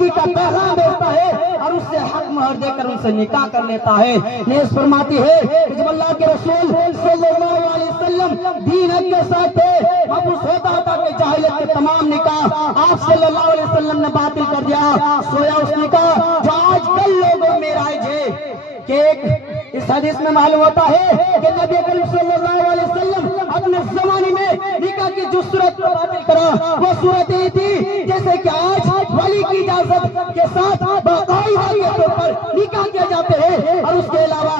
شادی کا پیغام بھیجتا ہے اور اس سے حق مہر دے کر ان سے نکاح کر لیتا ہے۔ نیز فرماتی ہے کہ جب اللہ کے رسول صلی اللہ علیہ وسلم دین حق کے ساتھ تھے، محفوظ ہوتا تھا کہ جاہلیت کے تمام نکاح آپ صلی اللہ علیہ وسلم نے باطل کر دیا، سویا اس نکاح جو آج کل لوگوں میں رائج ہے۔ کہ اس حدیث میں معلوم ہوتا ہے کہ نبی کریم صلی اللہ علیہ وسلم اپنے زمانے میں نکاح کی جو صورت کو باطل کرا وہ صورت یہ تھی جیسے کہ آج ولی کی اجازت کے ساتھ باقاعدہ کے طور پر نکاح کیا جاتے ہیں۔ اور اس کے علاوہ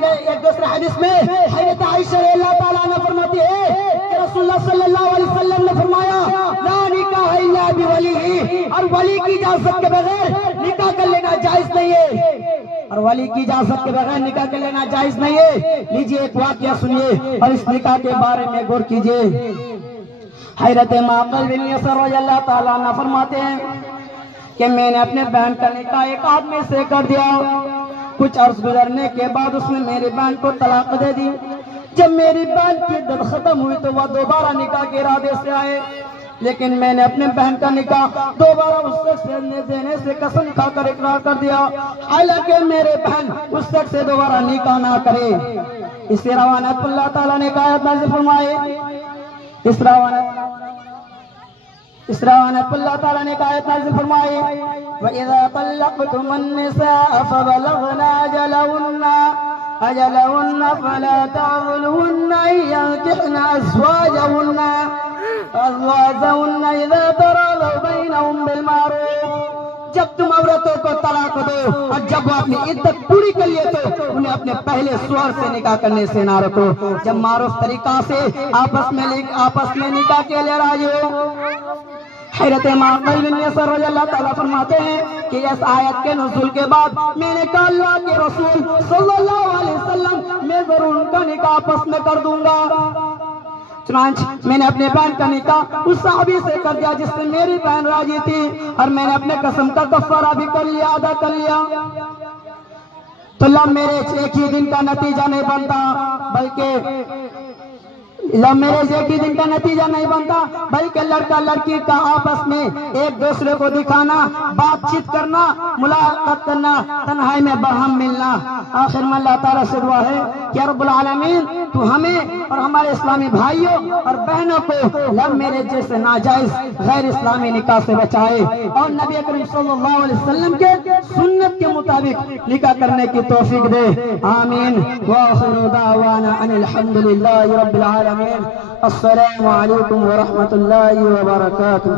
ایک دوسرے حدیث میں حضرت عائشہ رضی اللہ تعالیٰ عنہ فرماتی ہے کہ رسول اللہ صلی اللہ علیہ وسلم نے فرمایا لا نکاح الا بولی، اور ولی کی اجازت کے بغیر نکاح کر لینا جائز نہیں ہے، اور ولی کی اجازت کے بغیر نکاح کر لینا جائز نہیں ہے۔ لیجئے ایک واقعہ سنیے اور اس نکاح کے بارے میں غور کیجئے۔ حضرت معقل بن یسار رضی اللہ تعالیٰ عنہ فرماتے ہیں کہ میں نے اپنے بہن کا نکاح ایک آدمی سے کر دیا، کچھ عرص گزرنے کے بعد اس نے میری بہن کو طلاق دے دی۔ جب میری بہن کی عدت ختم ہوئی تو وہ دوبارہ نکاح کے ارادے سے آئے، لیکن میں نے اپنے بہن کا نکاح دوبارہ اس شخص سے دینے سے قسم کھا کر اقرار کر دیا، حالانکہ میرے بہن اس شخص سے دوبارہ نکاح نہ کرے۔ اس روایت اللہ تعالیٰ نے آیت نازل فرمائے، اس روایت اللہ تعالیٰ نے آیت نازل فرمائے وَإِذَا طَلَّقْتُمُ النِّسَاءَ فَبَلَغْنَ أَجَلَهُنَّ فَلَا تَعْضُلُوهُنَّ أَن يَنكِحْنَ أَزْوَاجَهُنَّ إِذَا تَرَاضَوْا بَيْنَهُم بِالْمَعْرُوفِ۔ جب تم عورتوں کو طلاق دو اور جب وہ اپنی عدت پوری کر لیے تو انہیں اپنے پہلے شوہر سے نکاح کرنے سے نہ روکو، جب معروف طریقہ سے آپس میں نکاح کے لیے راضی ہو۔ حضرت معقل بن یسار رضی اللہ تعالیٰ فرماتے ہیں کہ اس آیت کے نزول کے بعد میں نے کہا اللہ کے رسول صلی اللہ علیہ وسلم میں ضرور ان کا نکاح آپس میں کر دوں گا۔ چنانچہ میں نے اپنے بہن کا نکاح اس صحابی سے کر دیا جس سے میری بہن راضی تھی، اور میں نے اپنے قسم کا کفارہ بھی کر لیا، ادا کر لیا۔ تو لو میرج ایک ہی دن کا نتیجہ نہیں بنتا، بلکہ لو میرج ایک ہی دن کا نتیجہ نہیں بنتا، بلکہ لڑکا لڑکی کا آپس میں ایک دوسرے کو دکھانا، بات چیت کرنا، ملاقات کرنا، تنہائی میں باہم ملنا۔ آخر میں اللہ تعالیٰ سے دعا ہے کہ رب العالمین تو ہمیں اور ہمارے اسلامی بھائیوں اور بہنوں کو لو میرج جیسے ناجائز غیر اسلامی نکاح سے بچائے اور نبی کریم صلی اللہ علیہ وسلم کے سنت کے مطابق نکاح کرنے کی توفیق دے، آمین۔ وآخر دعوانا ان الحمدللہ رب العالمین۔ السلام علیکم ورحمۃ اللہ وبرکاتہ۔